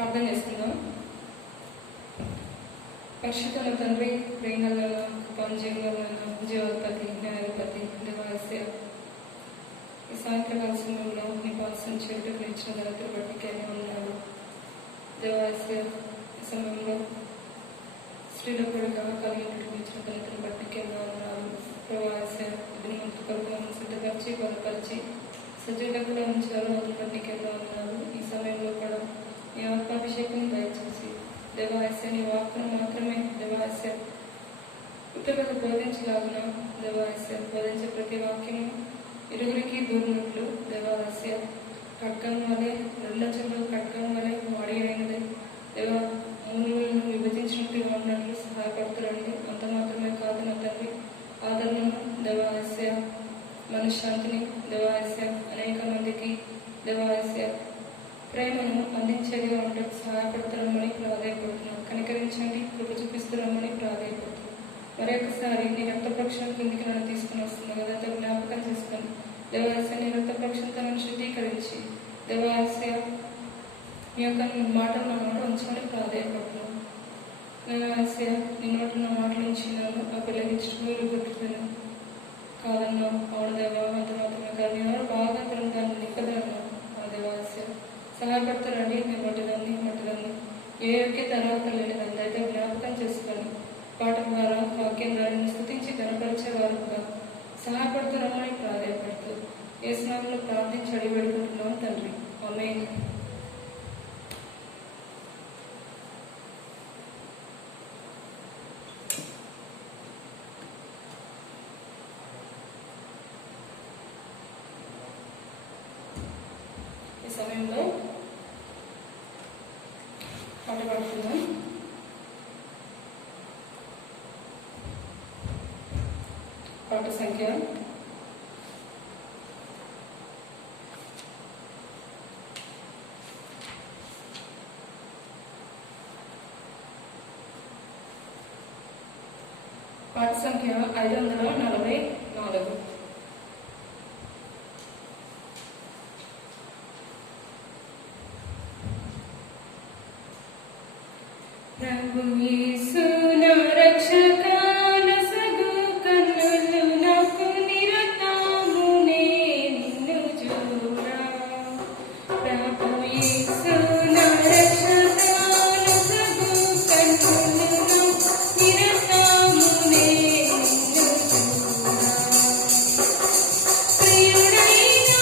ప్రార్థన చేసుకుందాం. పరిశుద్ధుల తండ్రి, ప్రేమల కృపాంజీవులమైన జీవోత్పత్తి, న్యాయోత్పత్తి, దేవాలయ ఈ సాయంత్రకాల సమయంలో నీ పాసం చేతులకు ఇచ్చిన ధరతులు బట్టి కేవలం ఉన్నాడు. దేవాలయ ఈ సమయంలో స్త్రీల కొడుగా కలిగినట్టు ఇచ్చిన ధరతులు బట్టి కేవలం ఉన్నాడు. దేవాలయ ఇది ముందు కొరకు సిద్ధపరిచి బలపరిచి సజీవులకు ఉంచారు. అతను బట్టి కేవలం ఉన్నాడు. ఈ సమయంలో కూడా నీ ఆత్మాభిషేకం దయచేసి దేవాలయ నీ వాక్కును మాత్రమే దేవాలయ ఇతరులకు బోధించలాగున దేవాలయ బోధించే ప్రతి వాక్యము ఇరుగురికి దూరినట్లు దేవాలయ ఖడ్గం వలె రెండంచెలు ఖడ్గం వలె వాడి అయినది దేవ మూలులను విభజించినట్టుగా ఉన్నట్లు సహాయపడుతురండి. అంత మాత్రమే కాదు నా తండ్రి, ఆదరణను దేవాలయ మనశ్శాంతిని దేవాలయ అనేక మందికి దేవాలయ ప్రేమను అందించేదిగా ఉండటం సహాయపడుతున్నామని ప్రాధాయపడుతున్నాం. కనికరించండి, కృప చూపిస్తున్నామని ప్రాధాయపడుతున్నాం. మరొకసారి నీ రక్త ప్రక్షణ కిందికి నన్ను తీసుకుని వస్తున్నావు కదా, జ్ఞాపకం చేసుకొని దేవాలయ నీ రక్త ప్రక్షణతో నన్ను శుద్ధీకరించి దేవాలయ నీ యొక్క మాటలు నా నోట ఉంచమని ప్రాధాయపడుతున్నాను. దేవాలయ నీ నోట నా మాటలు ఉంచినాను. ఆ పిల్లకి స్కూలు కొట్టుకున్నాను కాదన్నా, అవును దేవా అంత మాత్రమే కాదు, నేను బాగా దాన్ని నింపదన్నా. ఆ దేవాలయ సహాయపడతారండి. నేను మట్టిదాన్ని ఏ యొక్క తర్వాత లేనిదండి అయితే జ్ఞాపకం చేసుకొని పాట ద్వారా వాక్యం ద్వారా స్తుతించి గణపరిచే వారుగా సహాయపడుతున్నామని ప్రాధాయపడుతూ ఏ స్నామంలో ప్రార్థించి అడిగిపెడుకుంటున్నాం తండ్రి. ఆమేన్. ఈ సమయంలో పాట పాడుతున్నాం. పాట సంఖ్య 544. प्रभु यीशु ना रक्षका नसगु कन्नुलु नाकु निरतामुने निन्नु जोड़ा. प्रभु यीशु ना रक्षका नसगु कन्नुलु नाकु निरतामुने निन्नु जोड़ा. प्रियुडैना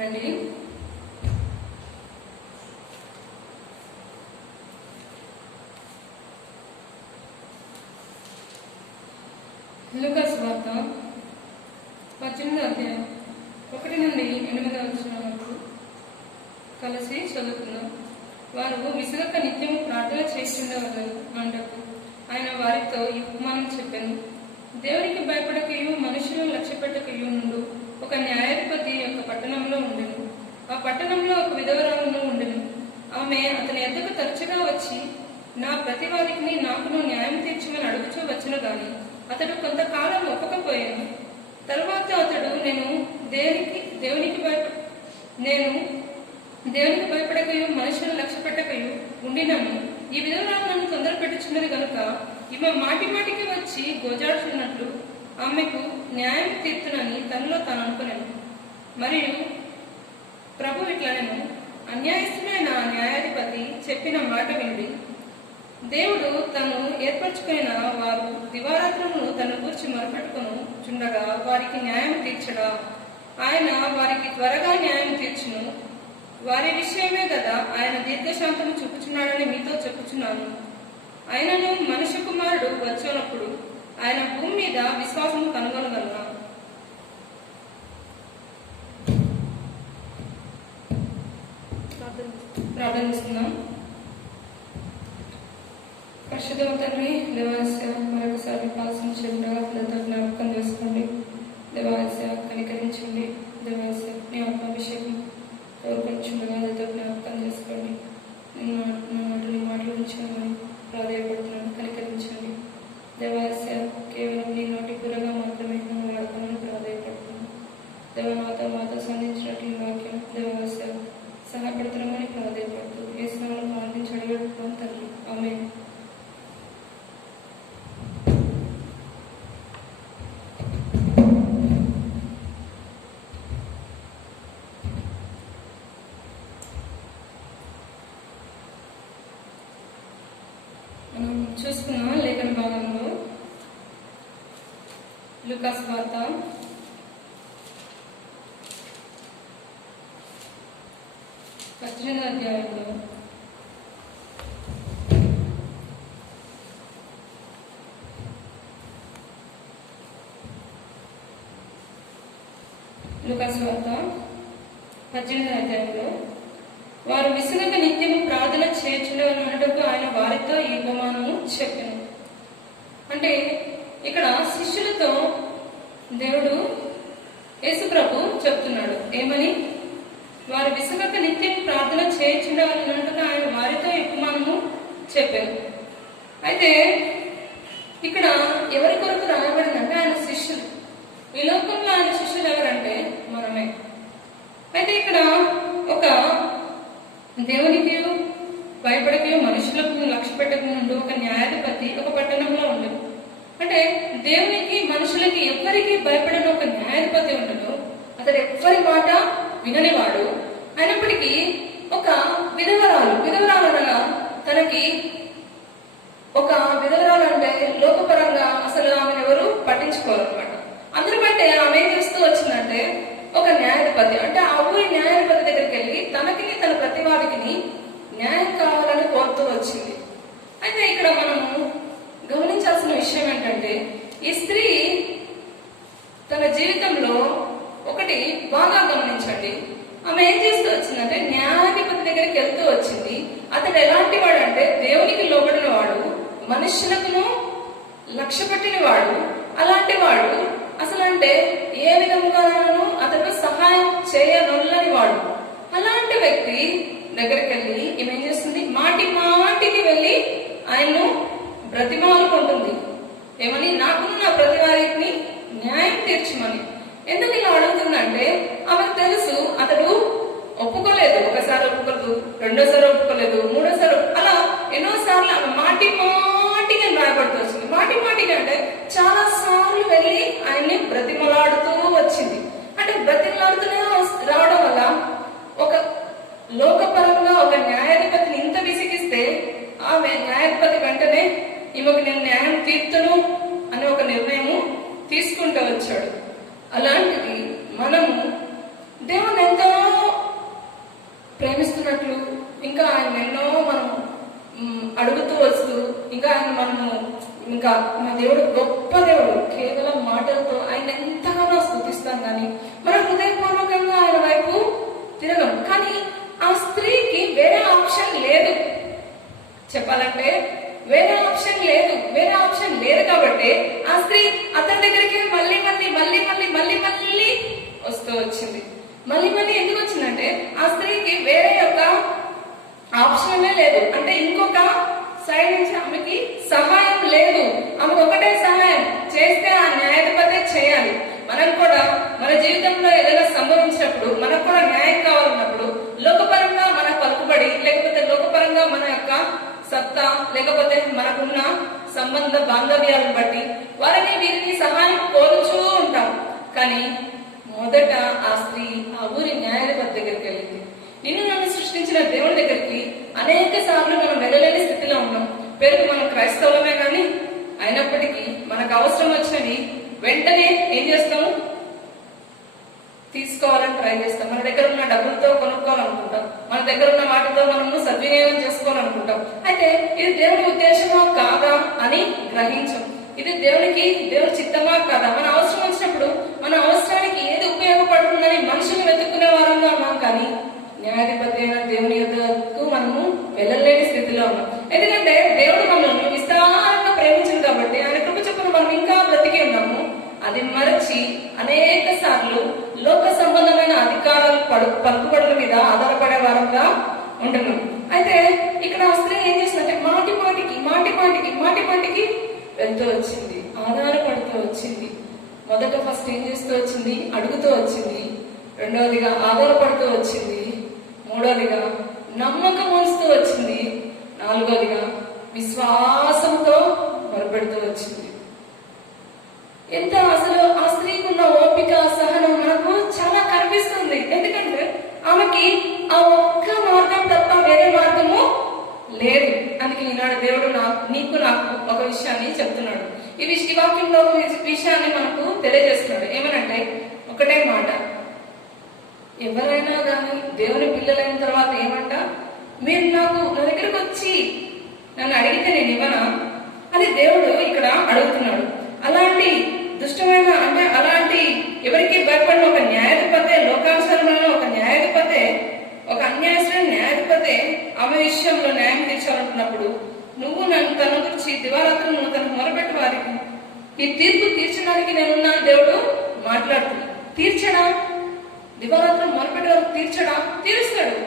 రండి. లూకా సువార్త 18వ అధ్యాయం 1 నుండి 8వ వచనం వరకు కలిసి చదువుకుందాం. వారు విసుగక నిత్యము ప్రార్థన చేస్తుండేవారు అంటకు ఆయన వారితో ఈ ఉపమానం చెప్పాను. దేవునికి భయపడకయు మనుషులను లక్ష్యపెట్టకయు నుండు ఒక న్యాయాధిపతి యొక్క పట్టణంలో ఉండెను. ఆ పట్టణంలో ఒక విధవరాలను ఉండెను. ఆమె అతని ఎద్దకు తరచుగా వచ్చి నా ప్రతివాదికి నాకును న్యాయం తీర్చమని అడుగుచూ వచ్చిన గాని అతడు కొంతకాలం ఒప్పకపోయాను. తరువాత అతడు నేను దేవునికి భయపడకయు మనుషులను లక్ష్య పెట్టకయు ఉండినాను. ఈ విధవరాలు నన్ను తొందర పెట్టుచున్నది కనుక ఈమె మాటి మాటికి వచ్చి గోజాడుతున్నట్లు ఆమెకు న్యాయం తీర్చునని తనలో తాను అనుకున్నాను. మరియు ప్రభు ఇట్లనెను, అన్యాయస్తుడైన న్యాయాధిపతి చెప్పిన మాట విండి. దేవుడు తను ఏర్పరచుకున్న వారు దివారాత్రమును తన గురించి మొరపెట్టుకును చుండగా వారికి న్యాయం తీర్చడా? ఆయన వారికి త్వరగా న్యాయం తీర్చును. వారి విషయమే కదా ఆయన దీర్ఘశాంతము చూపుచున్నాడని మీతో చెప్పుచున్నాను. ఆయనను మనుష్య కుమారుడు వచ్చినప్పుడు ఆయన భూమి మీద విశ్వాసము కనుగొనగలనా? ప్రార్థిస్తున్నాం. పరిశుద్ధ తండ్రి, దేవాస్య మరొకసారి పాల్సించండి, జ్ఞాపకం చేసుకోండి. దేవాస్య కనికరించండి. దేవాస్య నీ ఆత్మాభిషేకం కోరుకొచ్చుండగా అదితో జ్ఞాపకం చేసుకోండి. నీ మాటలు ఉంచామని ప్రాధాయపడుతున్నాను, కనికరించండి. దేవాస్య కేవలం నీ నోటి కూరగా మాత్రమే నన్ను వాడుకోమని ప్రాధాయపడుతున్నాను. మాతో సంధించినట్లు వాక్యం దేవాస్య సహాయపడుతున్నామని ప్రాధాయపడుతూ ఏ స్థానంలో ప్రార్థించి అడిగడుతున్నాను తండ్రి. ఆమేన్. మనం చూసుకున్న లేఖన భాగంలో లూకా సువార్త 18వ అధ్యాయంలో లూకా సువార్త 18వ అధ్యాయంలో వారు విసుగక నిత్యము ప్రార్థన చేయుచుండెననుటకు ఆయన వారితో ఈ ఉపమానము చెప్పెను. అంటే ఇక్కడ శిష్యులతో దేవుడు యేసు ప్రభు చెప్తున్నాడు ఏమని? వారు విసుగక నిత్యం ప్రార్థన చేయుచుండెననుటకు ఆయన వారితో ఈ ఉపమానము చెప్పాను. అయితే ఇక్కడ ఎవరి కొరకు రాయబడిందంటే ఆయన శిష్యులు. ఈ లోకంలో ఆయన శిష్యులు ఎవరంటే మనమే. అయితే ఇక్కడ ఒక దేవునికి భయపడక మనుషులకు లక్ష్య పెట్టకుండా ఒక న్యాయాధిపతి ఒక పట్టణంలో ఉండదు. అంటే దేవునికి మనుషులకి ఎవ్వరికి భయపడిన ఒక న్యాయాధిపతి ఉండదు. అతడు ఎవ్వరి మాట విననివాడు. అయినప్పటికీ ఒక విధవరాలు అనగా తనకి ఒక విధవరాలు అంటే లోకపరంగా అసలు ఆమెను ఎవరు పట్టించుకోరు అనమాట. అందరి బట్టే ఆమె ఏం చేస్తూ వచ్చిందంటే ఒక న్యాయాధిపతి అంటే ఆ ఊరి న్యాయాధిపతి దగ్గరికి వెళ్ళి తనకి తన ప్రతివాదికి న్యాయం కావాలని కోరుతూ వచ్చింది. అయితే ఇక్కడ మనము గమనించాల్సిన విషయం ఏంటంటే ఈ స్త్రీ తన జీవితంలో ఒకటి బాగా గమనించండి. ఆమె ఏం చేస్తూ వచ్చిందంటే న్యాయాధిపతి దగ్గరికి వెళ్తూ వచ్చింది. అతడు ఎలాంటి వాడు అంటే దేవునికి లోబడిన వాడు, మనుషులకు లక్ష్య పెట్టిన వాడు. అలాంటి వాడు అసలు అంటే ఏ విధముగానూ అతను సహాయం చేయనొల్లని వాడు. అలాంటి వ్యక్తి దగ్గరికి వెళ్ళి ఏమేం చేస్తుంది? మాటికి వెళ్ళి ఆయన్ను బ్రతిమాలుకుంటుంది. ఏమని? నాకు నా ప్రతివారికి న్యాయం తీర్చమని. ఎందుకు ఇలా అడుగుతుందంటే ఆమెకు తెలుసు అతడు ఒప్పుకోలేదు. ఒకసారి ఒప్పుకోలేదు, రెండోసారి ఒప్పుకోలేదు, మూడోసారి అలా ఎన్నోసార్లు ఆమె మాటికి రాయబడుతూ వచ్చింది. మాటికి అంటే చాలా సార్లు వెళ్ళి ఆయన్ని బ్రతిమలాడుతూ వచ్చింది. అంటే బ్రతిమలాడుతూనే రావడం వల్ల ఒక లోకపరంగా ఒక న్యాయాధిపతిని ఇంత విసిగిస్తే ఆమె న్యాయాధిపతి వెంటనే ఈమెకు నేను న్యాయం తీర్చును అనే ఒక నిర్ణయము తీసుకుంటూ వచ్చాడు. అలాంటిది మనము దేవుని ఎంతో అడుగుతూ వస్తూ ఇంకా ఆయన మనము ఇంకా మా దేవుడు గొప్ప దేవుడు, కేవలం మాటలతో ఆయన ఎంతగానో స్తుతిస్తాం కానీ మన హృదయపూర్వకంగా ఆయన వైపు తిరగం. కానీ ఆ స్త్రీకి వేరే ఆప్షన్ లేదు, చెప్పాలంటే వేరే ఆప్షన్ లేదు. వేరే ఆప్షన్ లేదు కాబట్టి ఆ స్త్రీ అతని దగ్గరికి మళ్ళీ మళ్ళీ మళ్ళీ మళ్ళీ మళ్ళీ మళ్ళీ వస్తూ వచ్చింది. మళ్ళీ మళ్ళీ ఎందుకు వచ్చిందంటే ఆ స్త్రీకి వేరే యొక్క ఆప్షనే లేదు. అంటే ఇంకొక సైడ్ నుంచి ఆమెకి సహాయం లేదు. ఆమెకు ఒకటే సహాయం చేస్తే ఆ న్యాయాధిపతే చేయాలి. మనం కూడా మన జీవితంలో ఏదైనా సంభవించినప్పుడు మనకు కూడా న్యాయం కావాలన్నప్పుడు లోకపరంగా మన పలుకుబడి లేకపోతే లోకపరంగా మన యొక్క సత్తా లేకపోతే మనకున్న సంబంధ బాంధవ్యాలను బట్టి వారిని వీరిని సహాయం కోరుచూ ఉంటాం. కానీ మొదట ఆ స్త్రీ ఆ ఊరి న్యాయాధిపతి దగ్గరికి వెళ్ళింది. నిన్ను నన్ను సృష్టించిన దేవుడి దగ్గరికి అనేక సార్లు మనం వెళ్ళలేని స్థితిలో ఉన్నాం. పేరుకు మనం క్రైస్తవులమే కానీ అయినప్పటికీ మనకు అవసరం వచ్చినవి వెంటనే ఏం చేస్తాము, తీసుకోవాలని ట్రై చేస్తాం. మన దగ్గర ఉన్న డబ్బులతో కొనుక్కోవాలనుకుంటాం, మన దగ్గర ఉన్న వాటితో మనము సద్వినియోగం చేసుకోవాలనుకుంటాం. అయితే ఇది దేవుని ఉద్దేశమా కాదా అని గ్రహించం. ఇది దేవుడి చిత్తమా కాదా? మన అవసరం వచ్చినప్పుడు మన అవసరానికి ఏది ఉపయోగపడుతుందని మనుషులు వెతుక్కునే వారంగా ఉన్నాం. కానీ న్యాయాధిపతి అయిన దేవుని యొద్దకు మనము వెళ్ళలేని స్థితిలో ఉన్నాం. ఎందుకంటే దేవుడు మనల్ని విస్తారంగా ప్రేమించింది కాబట్టి ఆయన కృప చొప్పున మనం ఇంకా బ్రతికి ఉన్నాము. అది మరచి అనేక సార్లు లోక సంబంధమైన అధికారాలు పలుకుబడుల మీద ఆధారపడే వారంగా ఉంటున్నాం. అయితే ఇక్కడ ఆ స్త్రీ ఏం చేసిందంటే మాటి మాటికి వెళ్తూ వచ్చింది, ఆధారపడుతూ వచ్చింది. మొదట ఫస్ట్ ఏం చేస్తూ వచ్చింది, అడుగుతూ వచ్చింది. రెండవదిగా ఆధారపడుతూ వచ్చింది. మూడవదిగా నమ్మకం ఉంచుతూ వచ్చింది. నాలుగవదిగా విశ్వాసంతో మొరపెడుతూ వచ్చింది. ఎంత అసలు ఆ స్త్రీకి ఉన్న ఓపిక సహనం మనకు చాలా కనిపిస్తుంది. ఎందుకంటే ఆమెకి ఆ ఒక్క మార్గం తప్ప వేరే మార్గము లేదు. అందుకే ఈనాడు దేవుడు నీకు నాకు ఒక విషయాన్ని చెప్తున్నాడు. ఈ వాక్యంలో విషయాన్ని మనకు తెలియజేస్తున్నాడు. ఏమనంటే ఒకటే మాట, ఎవరైనా కానీ దేవుని పిల్లలైన తర్వాత ఏమంట, మీరు నా దగ్గరకు వచ్చి నన్ను అడిగితే నేను ఇవ్వనా అని దేవుడు ఇక్కడ అడుగుతున్నాడు. అలాంటి దుష్టమైన అంటే అలాంటి ఎవరికి భయపడిన ఒక న్యాయాధిపతే, లోకానుసారమైన ఒక న్యాయాధిపతే, ఒక అన్యాయమైన న్యాయాధిపతే ఆమె విషయంలో న్యాయం తీర్చాలనుకున్నప్పుడు నువ్వు నన్ను తన గురించి దివారాత్రులు నువ్వు తనకు మొరపెట్టు వారికి ఈ తీర్పు తీర్చడానికి నేనున్నా దేవుడు మాట్లాడుతున్నాడు. తీర్చడా? దివారాత్రులు మొరపెట్టే వారికి తీర్చడా? తీరుస్తాడు.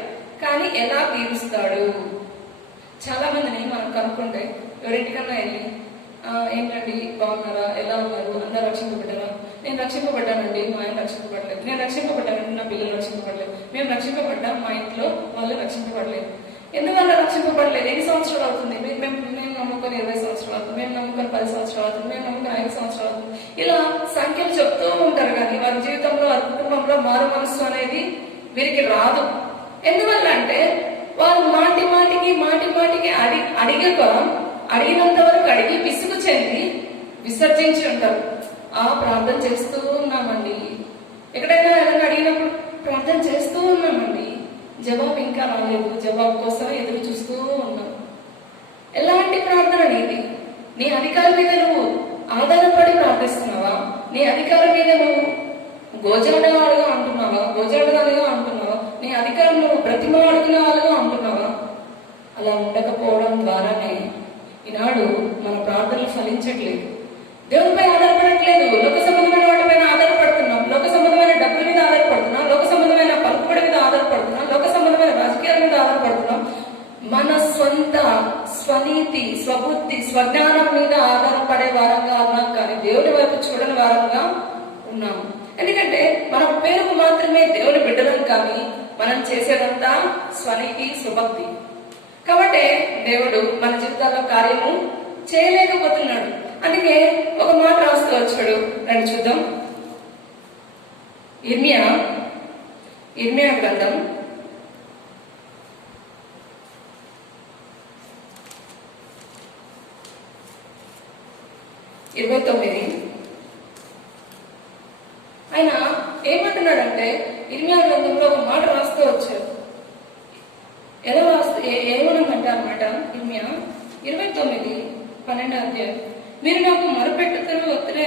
కానీ ఎలా తీరుస్తాడు? చాలా మందిని మనం కనుక్కుంటే ఎవరింటికన్నా వెళ్ళి ఏంటండి బాగున్నారా, ఎలా ఉన్నారు, అందరూ రక్షింపబడ్డారా? నేను రక్షింపబడ్డానండి, మా ఆయన రక్షింపబడలేదు. నేను రక్షింపబడ్డానండి, నా పిల్లలు రక్షింపబడలేదు. మేము రక్షింపబడ్డాం, మా ఇంట్లో వాళ్ళు రక్షింపబడలేదు. ఎందువల్ల రక్షింపబడలేదు? ఎన్ని సంవత్సరాలు అవుతుంది? మేము నమ్ముకొని 20 సంవత్సరాలు అవుతుంది, మేము నమ్ముకొని 10 సంవత్సరాలు అవుతుంది, మేము నమ్ముకొని 5 సంవత్సరాలు అవుతుంది. ఇలా సంఖ్యలు చెప్తూ ఉంటారు. కానీ వారి జీవితంలో వారి కుటుంబంలో మారు మనస్సు అనేది వీరికి రాదు. ఎందువల్ల అంటే వారు మాటికి అడిగినంత వరకు అడిగి విసుగు చెంది విసర్జించి ఉంటారు. ప్రార్థన చేస్తూ ఉన్నామండి, ఎక్కడైనా ఏదైనా అడిగినప్పుడు ప్రార్థన చేస్తూ ఉన్నామండి, జవాబు ఇంకా రాలేదు, జవాబు కోసం ఎదురు చూస్తూ ఉన్నాం. ఎలాంటి ప్రార్థన నీది? నీ అధికారం మీద నువ్వు ఆధారపడి ప్రార్థిస్తున్నావా? నీ అధికారం మీద నువ్వు గోజాడవాడుగా అంటున్నావా? నీ అధికారం నువ్వు బ్రతిమాడుకునే వాళ్ళుగా అంటున్నావా? అలా ఉండకపోవడం ద్వారానే ఈనాడు మన ప్రార్థనలు ఫలించట్లేదు. దేవునిపై ఆధారపడట్లేదు, లోక సంబంధమైన వాటిపైన ఆధారపడుతున్నాం, లోక సంబంధమైన డబ్బుల మీద ఆధారపడుతున్నాం, లోక సంబంధమైన పలుకుబడి మీద ఆధారపడుతున్నాం, లోక సంబంధమైన రాజకీయాల మీద ఆధారపడుతున్నాం. మన సొంత స్వనీతి, స్వబుద్ధి, స్వజ్ఞానం మీద ఆధారపడే వారంగా ఉన్నాం. కానీ దేవుని వైపు చూడని వారంగా ఉన్నాము. ఎందుకంటే మన పేరుకు మాత్రమే దేవుని బిడ్డలం, కానీ మనం చేసేదంతా స్వనీతి, స్వభక్తి. కాబట్టి దేవుడు మన జీవితాల్లో కార్యము చేయలేకపోతున్నాడు. అందుకే ఒక మాట రాస్తూ వచ్చాడు. రండి చూద్దాం. ఇర్మియా గ్రంథం 29. ఆయన ఏమంటున్నాడంటే ఇర్మియా గ్రంథంలో ఒక మాట రాస్తూ వచ్చాడు. ఎలా రాస్తూ ఏమనంటే అన్నమాట, ఇర్మియా 29:12 అధ్యాయం. మీరు నాకు మొరపెట్టుదురే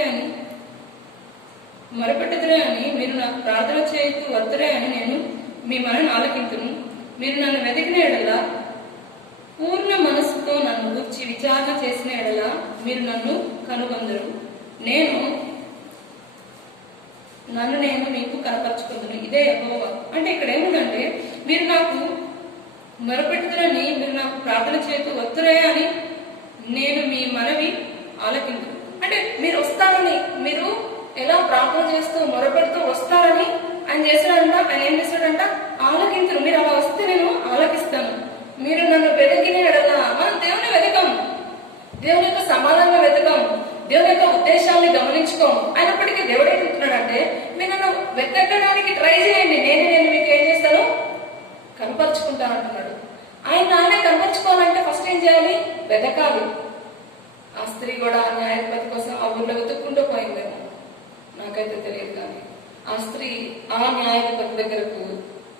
అని మీరు నాకు ప్రార్థన చేయొద్దు వద్దురే అని నేను మీ మనను ఆలకింతును. మీరు నన్ను వెతికిన ఎడల, పూర్ణ మనస్సుతో నన్ను గురించి విచారణ చేసిన ఎడల మీరు నన్ను కనుగొందరు. నన్ను నేను మీకు కనపరుచుకుంటున్నాను. ఇదే యెహోవా. అంటే ఇక్కడ ఏముందంటే, మీరు నాకు మొరపెట్టుదురని మీరు నాకు ప్రార్థన చేయొద్దు వద్దురే అని నేను మీ మనవి ఆలకించు. అంటే మీరు వస్తారని, మీరు ఎలా ప్రార్థన చేస్తూ మొరపెడుతూ వస్తారని ఆయన చేశాడంట. ఆయన ఏం చేశాడంట? ఆలకించరు. మీరు అలా వస్తే నేను ఆలకిస్తాను. మీరు నన్ను వెతికిన ఎడల, మనం దేవుని వెతకం, దేవుని యొక్క సమాధానం వెతకం, దేవుని యొక్క ఉద్దేశాన్ని గమనించుకోం. అయినప్పటికీ దేవుడు ఏమంటున్నాడంటే, మీరు నన్ను వెతకడానికి ట్రై చేయండి, నేను మీకు ఏం చేస్తాను? కనపరుచుకుంటాను అంటున్నాడు. నానే కనపరుచుకోవాలంటే ఫస్ట్ ఏం చేయాలి? వెతకాలి. ఆ స్త్రీ కూడా న్యాయాధిపతి కోసం ఆ ఊర్లో వెతుక్కుంటూ పోయిందేమో, నాకైతే తెలియదు. కానీ ఆ స్త్రీ ఆ న్యాయాధిపతి దగ్గరకు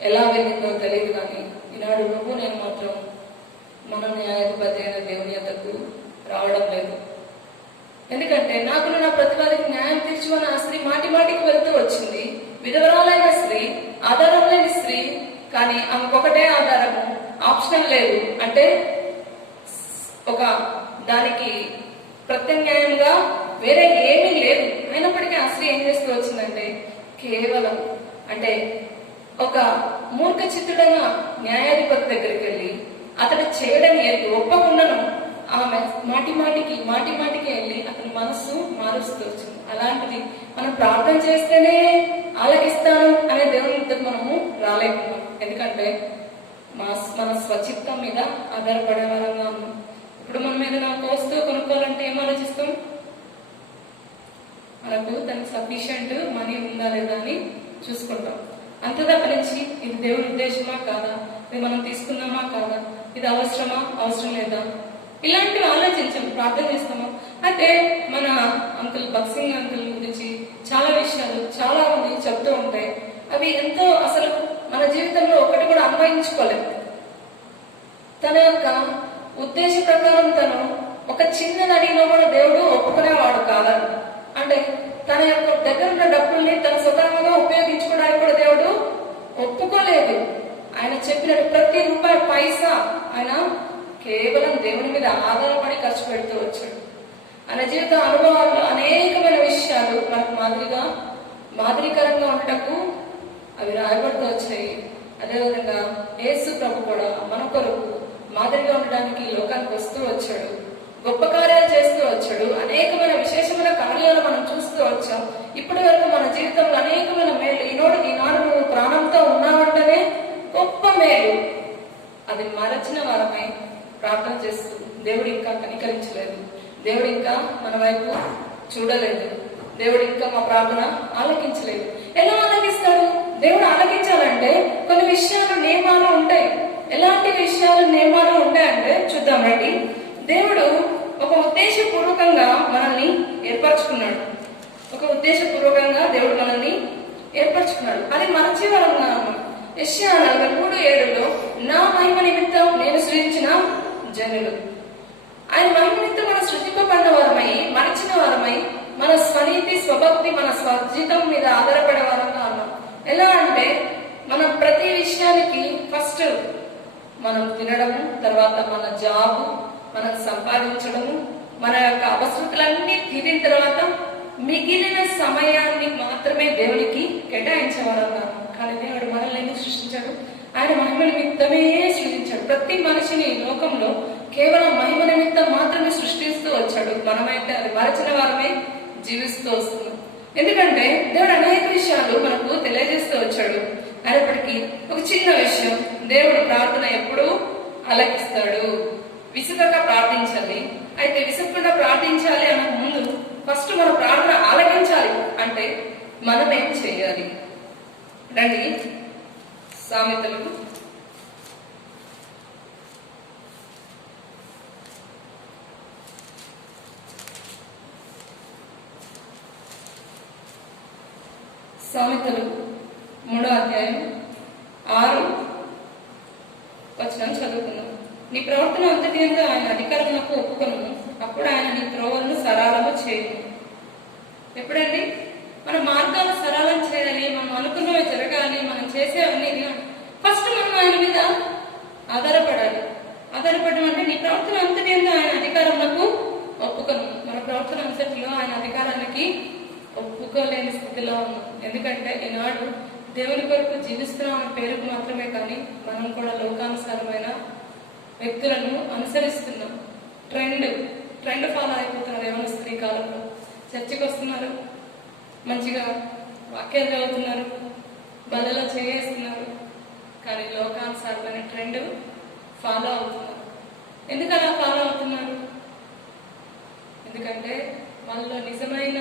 ఎలా వెళ్ళిందో తెలియదు. కానీ ఈనాడు నువ్వు నేను మాత్రం మన న్యాయాధిపతి అయిన దేవుని యొద్దకు రావడం లేదు. ఎందుకంటే నాకు నా ప్రతివాదికి న్యాయం తీర్చుమని ఆ స్త్రీ మాటి మాటికి వెళ్తూ వచ్చింది. విధవరాలైన స్త్రీ, ఆధారం లేని స్త్రీ, కానీ ఆమెకొకటే ఆధారము, ఆప్షన్ లేదు. అంటే ఒక దానికి ప్రత్యామ్నాయంగా వేరే ఏమీ లేదు. అయినప్పటికీ ఆ స్త్రీ ఏం చేస్తూ వచ్చిందంటే, కేవలం అంటే ఒక మూర్ఖ చిత్తుడైన న్యాయాధిపతి దగ్గరికి వెళ్ళి అతడు చేయడని ఎరిగి ఒప్పకుండాను ఆమె మాటి మాటికి వెళ్ళి అతని మనస్సు మారుస్తూ వచ్చింది. అలాంటిది మనం ప్రార్థన చేస్తేనే ఆలకిస్తాను అనే దేవుని వద్దకు మనము రాలేకున్నాం. ఎందుకంటే మన స్వచిత్తం మీద ఆధారపడే వారంగా ఉన్నాం. ఇప్పుడు మనం ఏదైనా వస్తువు కొనుక్కోవాలంటే ఏం ఆలోచిస్తాం? మనకు దానికి సఫిషియంట్ మనీ ఉందా లేదా అని చూసుకుంటాం. అంత తప్పనించి ఇది దేవుని ఉద్దేశమా కాదా, ఇది మనం తీసుకున్నామా కాదా, ఇది అవసరమా అవసరం లేదా, ఇలాంటివి ఆలోచించాం. ప్రార్థన చేస్తాము. అయితే మన బక్సింగ్ అంకుల్ గురించి చాలా విషయాలు చాలా మంది చెప్తూ ఉంటాయి. అవి ఎంతో అసలు మన జీవితంలో ఒకటి కూడా అన్వయించుకోలేదు. తన యొక్క ఉద్దేశ ప్రకారం తను ఒక చిన్న నడిలో కూడా దేవుడు ఒప్పుకునేవాడు కాదని. అంటే తన యొక్క దగ్గర ఉన్న డబ్బుల్ని తన స్వతహాగా ఉపయోగించుకోవడానికి కూడా దేవుడు ఒప్పుకోలేదు. ఆయన చెప్పిన ప్రతి రూపాయి పైసా ఆయన కేవలం దేవుని మీద ఆధారపడి ఖర్చు పెడుతూ వచ్చాడు. ఆయన జీవిత అనుభవాల్లో అనేకమైన విషయాలు మనకు మాదిరికరంగా ఉండటకు అవి రాయబడుతూ వచ్చాయి. అదేవిధంగా యేసు ప్రభు కూడా మన కొరకు మాదిరిగా ఉండడానికి లోకానికి వస్తూ వచ్చాడు. గొప్ప కార్యాలు చేస్తూ వచ్చాడు. అనేకమైన విశేషమైన కార్యాలు మనం చూస్తూ వచ్చాం. ఇప్పటి వరకు మన జీవితంలో అనేకమైన మేలు. ఈనాడు నువ్వు ప్రాణంతో ఉన్నావంటేనే గొప్ప మేలు. అది మరచిన వారమై ప్రార్థన చేస్తూ దేవుడు ఇంకా కనికరించలేదు. దేవుడు ఇంకా మన వైపు చూడలేదు. దేవుడు ఇంకా మా ప్రార్థన ఆలకించలేదు. ఎలా ఆలకిస్తాడు? దేవుడు ఆలకించాలంటే కొన్ని విషయాలు నియమాలు ఉంటాయి. ఎలాంటి విషయాలు నియమాలు ఉంటాయంటే చూద్దాం రండి. దేవుడు ఒక ఉద్దేశపూర్వకంగా మనల్ని ఏర్పరచుకున్నాడు. దేవుడు మనల్ని ఏర్పరచుకున్నాడు. అది మరచి వరంగా యెషయా 43:7 నా మహిమ నిమిత్తం నేను సృజించిన జనులు. ఆయన మహిమ నిమిత్తం మనం సృజింపబడిన వారమై, మరచిన వారమై, మన స్వనీతి స్వభక్తి మన స్వజీతం మీద ఆధారపడే వారంగా ఉన్నాం. ఎలా అంటే మనం ప్రతి విషయానికి ఫస్ట్ మనం తినడము, తర్వాత మన జాబు, మనం సంపాదించడము, మన యొక్క అవసరతలన్నీ తీరిన తర్వాత మిగిలిన సమయాన్ని మాత్రమే దేవునికి కేటాయించేవారన్నా. కానీ దేవుడు మనల్ని ఎందుకు సృష్టించాడు? ఆయన మహిమ నిమిత్తమే సృష్టించాడు. ప్రతి మనిషిని లోకంలో కేవలం మహిమ నిమిత్తం మాత్రమే సృష్టిస్తూ వచ్చాడు. మనమైతే అది మరచిన వారమే జీవిస్తూ వస్తున్నాం. ఎందుకంటే దేవుడు అనేక విషయాలు మనకు తెలియజేస్తూ వచ్చాడు. అయినప్పటికీ ఒక చిన్న విషయం, దేవుడు ప్రార్థన ఎప్పుడు ఆలకిస్తాడు. విసుగక ప్రార్థించాలి. అయితే విసుగకుండా ప్రార్థించాలి అన్న ముందు ఫస్ట్ మన ప్రార్థన ఆలకించాలి అంటే మనం ఏం చేయాలి? రండి, సామెతలు 3వ అధ్యాయం 6వ వచనం చదువుకుందాం. నీ ప్రవర్తన అంతటి యందు ఆయన అధికారమునకు ఒప్పుకొను, అప్పుడు ఆయన నీ త్రోవలను సరళము చేయను. ఎప్పుడండి మన మార్గాలు సరళం చేయాలి, మనం అనుకున్నవి జరగాలి, మనం చేసేవన్నీ ఫస్ట్ మనం ఆయన మీద ఆధారపడాలి. ఆధారపడడం అంటే నీ ప్రవర్తన అంతటి యందు ఆయన అధికారమునకు ఒప్పుకొను. మన ప్రవర్తన అంతటిలో ఆయన అధికారానికి ఒప్పుకోలేని స్థితిలో ఉన్నాం. ఎందుకంటే ఈనాడు దేవుని కొరకు జీవిస్తున్నాం పేరుకు మాత్రమే, కానీ మనం కూడా లోకానుసారమైన వ్యక్తులను అనుసరిస్తున్నాం. ట్రెండ్ ఫాలో అయిపోతున్నారు. ఏమైనా స్త్రీ కాలంలో చర్చికి వస్తున్నారు, మంచిగా వాక్యాలు చదువుతున్నారు, బలలో చేస్తున్నారు, కానీ లోకానుసారమైన ట్రెండ్ ఫాలో అవుతున్నారు. ఎందుకు అలా ఫాలో అవుతున్నారు? ఎందుకంటే వాళ్ళలో నిజమైన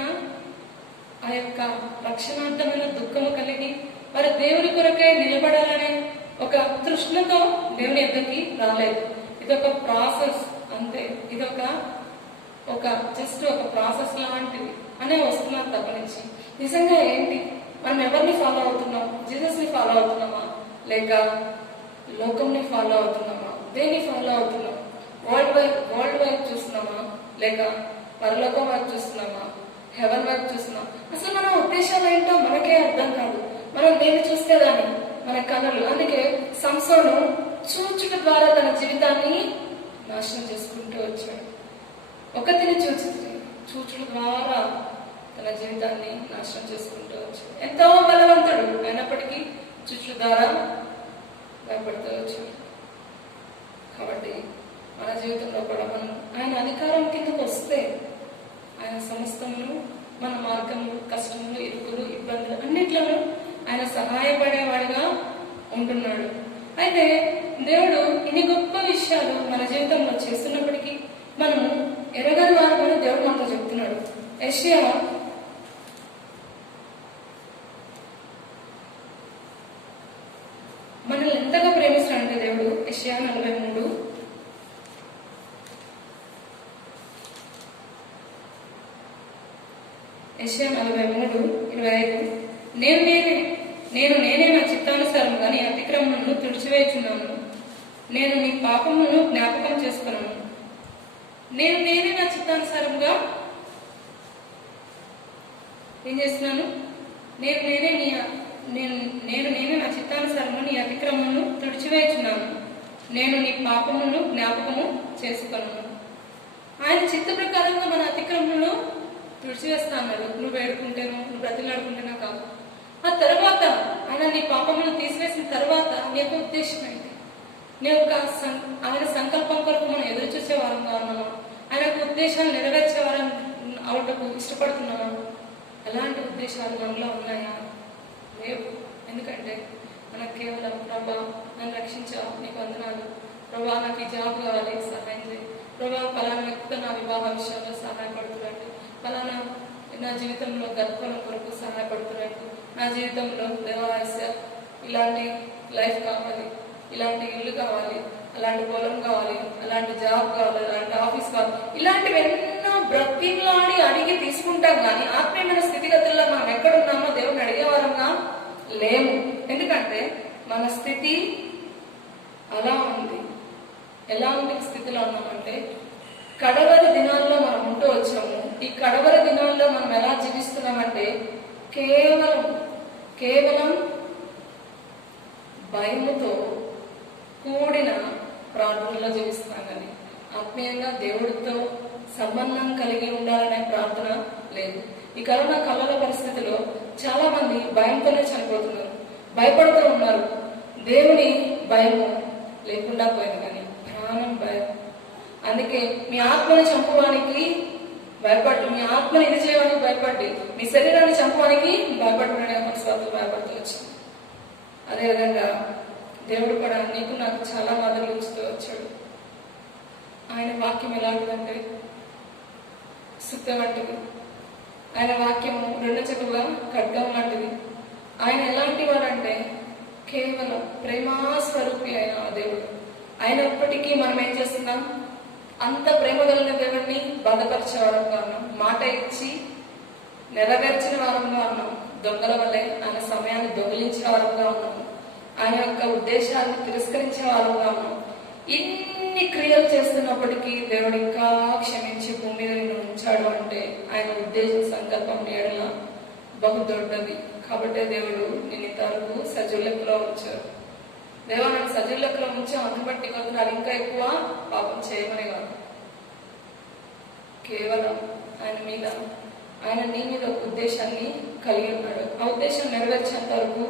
ఆ యొక్క రక్షణార్థమైన దుఃఖము కలిగి వారు దేవుని కొరకే నిలబడాలనే ఒక తృష్ణతో దేవుని ఎద్దరికి రాలేదు. ఇదొక ప్రాసెస్ అంతే, ఇదొక జస్ట్ ఒక ప్రాసెస్ లాంటిది అనే వస్తున్నారు తప్ప నుంచి నిజంగా ఏంటి మనం ఎవరిని ఫాలో అవుతున్నాం? జీసస్ ని ఫాలో అవుతున్నామా, లేక లోకంని ఫాలో అవుతున్నామా? దేన్ని ఫాలో అవుతున్నాం? వరల్డ్ వైపు చూస్తున్నామా, లేక పరలోకం వైపు చూస్తున్నామా, హెవెన్ వైపు చూస్తున్నాం? అసలు మన ఉద్దేశాలు ఏంటో మనకే అర్థం కాదు. మనం దేన్ని చూస్తే దాన్ని మన కన్నులు. అందుకే సంసోను చూచుట ద్వారా తన జీవితాన్ని నాశనం చేసుకుంటూ వచ్చాడు. ఒకటిని చూచుట ద్వారా తన జీవితాన్ని నాశనం చేసుకుంటూ వచ్చాడు. ఎంతో బలవంతుడు అయినప్పటికీ చూచుట ద్వారా భయపడుతూ వచ్చాడు. కాబట్టి మన జీవితంలో కూడా మనం ఆయన అధికారం కిందకు వస్తే ఆయన సమస్తమును మన మార్గములు, కష్టములు, ఇరుకులు, ఇబ్బందులు అన్నిట్లను ఆయన సహాయపడేవాడిగా ఉంటున్నాడు. అయితే దేవుడు ఇన్ని గొప్ప విషయాలు మన జీవితంలో చేస్తున్నప్పటికీ మనము ఎరగని వారమని దేవుడు మనతో చెప్తున్నాడు. యెషయా మనల్ని ఎంతగా ప్రేమిస్తాడంటే దేవుడు, యెషయా 43 యెషయా 43:25 నేనే నా చిత్తానుసారంగా నీ అతిక్రమములను తుడిచివేయుచున్నాను, నేను నీ పాపములను జ్ఞాపకం చేసుకున్నాను. నేనే నా చిత్తానుసారంగా ఏం చేస్తున్నాను? నేనే నా చిత్తానుసారంగా నీ అతిక్రమములను తుడిచివేయుచున్నాను, నేను నీ పాపములను జ్ఞాపకము చేసుకున్నాను. ఆయన చిత్త ప్రకారంగా మన అతిక్రమములను తుడిచివేస్తా అన్నాడు. నువ్వు వేడుకుంటేనో, నువ్వు బ్రతిలాడుకుంటేనో కాదు. ఆ తర్వాత ఆయన నీ పాపములను తీసివేసిన తర్వాత నీ యొక్క ఉద్దేశం ఏంటి? నీ యొక్క ఆయన సంకల్పం కొరకు మనం ఎదురు చూసే వారంగా ఉన్నామా? ఆయన యొక్క ఉద్దేశాలు నెరవేర్చే వారం అవటకు ఇష్టపడుతున్నామా? ఎలాంటి ఉద్దేశాలు మనలో ఉన్నాయా? లేవు. ఎందుకంటే మనకు కేవలం ప్రభా నన్ను రక్షించావు, నీకు వందనాలు, ప్రభా నాకు ఈ జాబ్ కావాలి, సహాయం చేయి, ప్రభా ఫలానా వ్యక్తితో నా వివాహ విషయంలో సహాయపడుతున్నట్టు, ఫలానా నా జీవితంలో గర్భఫలం కొరకు సహాయపడుతున్నట్టు, నా జీవితంలో దేవాలయ ఇలాంటి లైఫ్ కావాలి, ఇలాంటి ఇల్లు కావాలి, అలాంటి పొలం కావాలి, అలాంటి జాబ్ కావాలి, అలాంటి ఆఫీస్ కావాలి, ఇలాంటివి ఎన్నో బ్రతిలాడి అడిగి తీసుకుంటాం. కానీ ఆత్మీయమైన స్థితిగతుల్లో మనం ఎక్కడున్నామో దేవుని అడిగేవారంగా లేము. ఎందుకంటే మన స్థితి అలా ఉంది. ఎలాంటి స్థితిలో ఉన్నామంటే కడవరి దినాల్లో మనం ఉంటూ వచ్చాము. ఈ కడవరి దినాల్లో మనం ఎలా జీవిస్తున్నామంటే కేవలం భయముతో కూడిన ప్రార్థనలో జీవిస్తున్నాం. కానీ ఆత్మీయంగా దేవుడితో సంబంధం కలిగి ఉండాలనే ప్రార్థన లేదు. ఈ కరోనా కళ్ళల పరిస్థితిలో చాలా మంది భయంతోనే చనిపోతున్నారు, భయపడుతూ ఉన్నారు. దేవుని భయం లేకుండా పోయింది, కానీ ప్రాణం భయం. అందుకే మీ ఆత్మని చంపడానికి భయపడి, మీ ఆత్మని ఇది చేయడానికి భయపడి, మీ శరీరాన్ని చంపడానికి భయపడుతున్నాడే మనస్వార్థం భయపడుతూ వచ్చింది. అదేవిధంగా దేవుడు కూడా నీకు నాకు చాలా బాధలు ఉంచుతూ వచ్చాడు. ఆయన వాక్యం ఎలాంటిదంటే సుత్తం వంటిది. ఆయన వాక్యము 2 చెవుల ఖడ్గం లాంటిది. ఆయన ఎలాంటి వాడంటే కేవలం ప్రేమాస్వరూపి అయిన ఆ దేవుడు. అయినప్పటికీ మనం ఏం చేస్తున్నాం? అంత ప్రేమ కలిగిన దేవుడిని బాధపరిచే వారంగా ఉన్నాం, మాట ఇచ్చి నెరవేర్చిన వారంగా ఉన్నాం, దొంగల వల్లే ఆయన సమయాన్ని దొంగిలించే వారంగా ఉన్నాము, ఆయన యొక్క ఉద్దేశాన్ని తిరస్కరించే వారంగా ఉన్నాం. ఇన్ని క్రియలు చేస్తున్నప్పటికీ దేవుడు ఇంకా క్షమించి భూమి మీద నిన్ను ఉంచాడు అంటే ఆయన ఉద్దేశ సంకల్పం ఎడల బహు దొడ్డది. కాబట్టి దేవుడు నేను ఇంతవరకు సజీవ లెక్కలో ఉంచారు. దేవుడు నన్ను సజీవ లెక్కలో ఉంచి అందుబట్టి కొడుతున్నాడు ఇంకా ఎక్కువ పాపం చేయమని కాదు, కేవలం ఆయన మీద ఆయన నీ మీద ఒక ఉద్దేశాన్ని కలిగి ఉన్నాడు. ఆ ఉద్దేశం నెరవేర్చేంత వరకు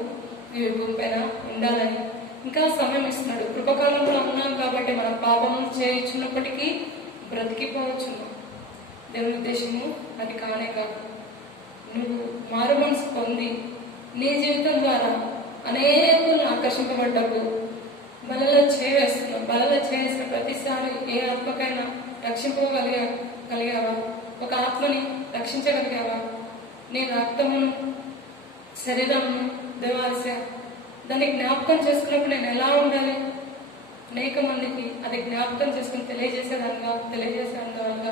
నీవు భూమి పైన ఉండాలని ఇంకా సమయం ఇస్తున్నాడు. కృపకాలంలో ఉన్నాం కాబట్టి మనం పాపము చేయించున్నప్పటికీ బ్రతికిపోవచ్చున్నాం. దేవుని ఉద్దేశము అది కానే కాదు. నువ్వు మారు మనసు పొంది నీ జీవితం ద్వారా అనేకులను ఆకర్షింపబడ్డకు బలలో చేవేస్తున్నావు. బలలో చేసిన ప్రతిసారి ఏ ఆత్మకైనా రక్షింపగలిగావా? ఒక ఆత్మని రక్షించగలిగావా? నీ రక్తమును శరీరమును దేవాల్స దాన్ని జ్ఞాపకం చేసుకున్నప్పుడు నేను ఎలా ఉండాలి? అనేక మందికి అది జ్ఞాపకం చేసుకుని తెలియజేసేదానిగా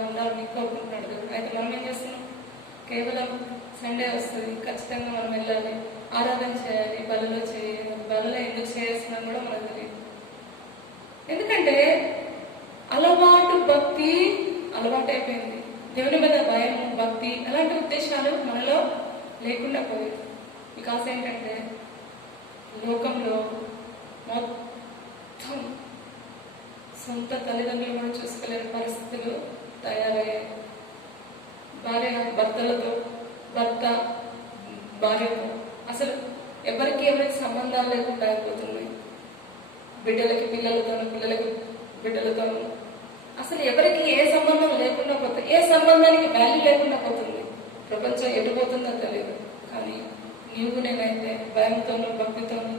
ఉండాలని కోరుకుంటున్నాడు దేవుడు. అయితే మనం ఏం చేస్తున్నాం? కేవలం సండే వస్తుంది, ఖచ్చితంగా మనం వెళ్ళాలి, ఆరాధన చేయాలి, బలలో చేయాలి. బలలో ఎందుకు చేస్తున్నాం కూడా మనకు తెలియదు. ఎందుకంటే అలవాటు భక్తి అలవాటు అయిపోయింది. దేవుని మీద భయం, భక్తి అలాంటి ఉద్దేశాలు మనలో లేకుండా పోయాయి. బికాస్ ఏంటంటే లోకంలో మొత్తం సొంత తల్లిదండ్రులు కూడా చూసుకోలేని పరిస్థితులు తయారయ్యాయి. భార్య భర్తలతో, భర్త భార్యతో అసలు ఎవరికి సంబంధాలు లేకుండా అయిపోతున్నాయి. బిడ్డలకి పిల్లలతోనూ, పిల్లలకి బిడ్డలతోనూ అసలు ఎవరికి ఏ సంబంధం లేకుండా పోతుంది. ఏ సంబంధానికి వాల్యూ లేకుండా పోతుంది. ప్రపంచం ఎటు పోతుందో తెలియదు. కానీ నీవు నేనైతే భయంతోనూ భక్తితోనూ